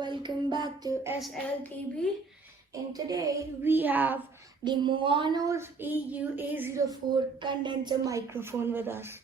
welcome back to SLTB. And today we have the Maono's AU-A04 condenser microphone with us.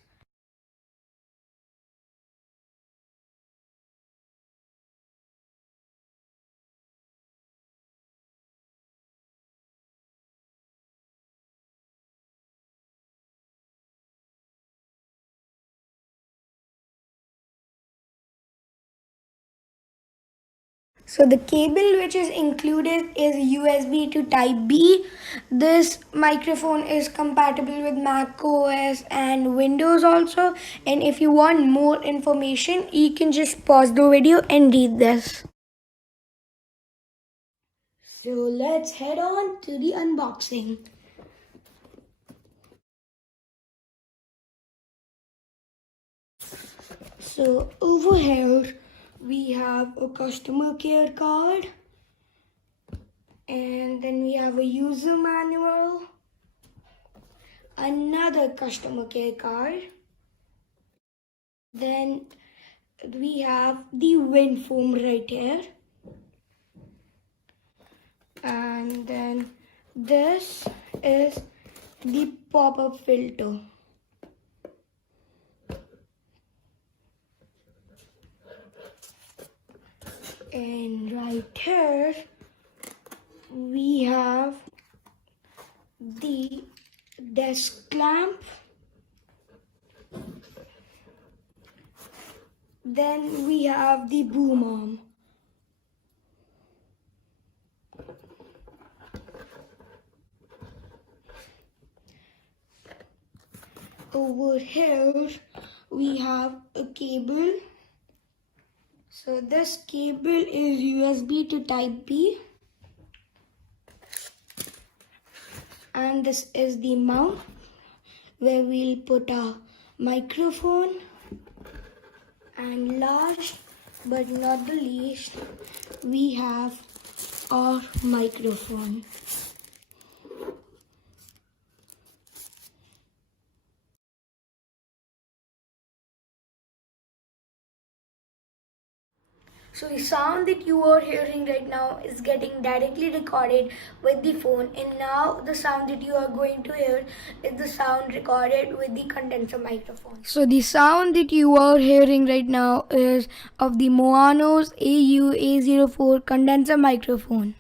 So the cable which is included is USB to Type B. This microphone is compatible with Mac OS and Windows also. And if you want more information, you can just pause the video and read this. So let's head on to the unboxing. So over here we have a customer care card, and then we have a user manual, another customer care card, then we have the wind foam right here, and then this is the pop-up filter. And right here we have the desk clamp, then we have the boom arm, over here we have a cable. So this cable is USB to Type B, and this is the mount where we'll put our microphone, and last but not the least we have our microphone. So the sound that you are hearing right now is getting directly recorded with the phone, and now the sound that you are going to hear is the sound recorded with the condenser microphone. So the sound that you are hearing right now is of the Maono's AU-A04 condenser microphone.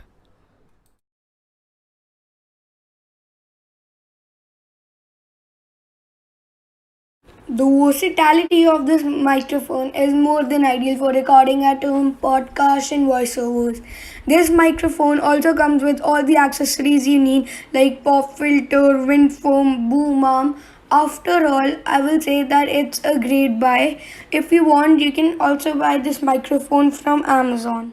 The versatility of this microphone is more than ideal for recording at home, podcasts, and voiceovers. This microphone also comes with all the accessories you need, like pop filter, wind foam, boom arm. After all, I will say that it's a great buy. If you want, you can also buy this microphone from Amazon.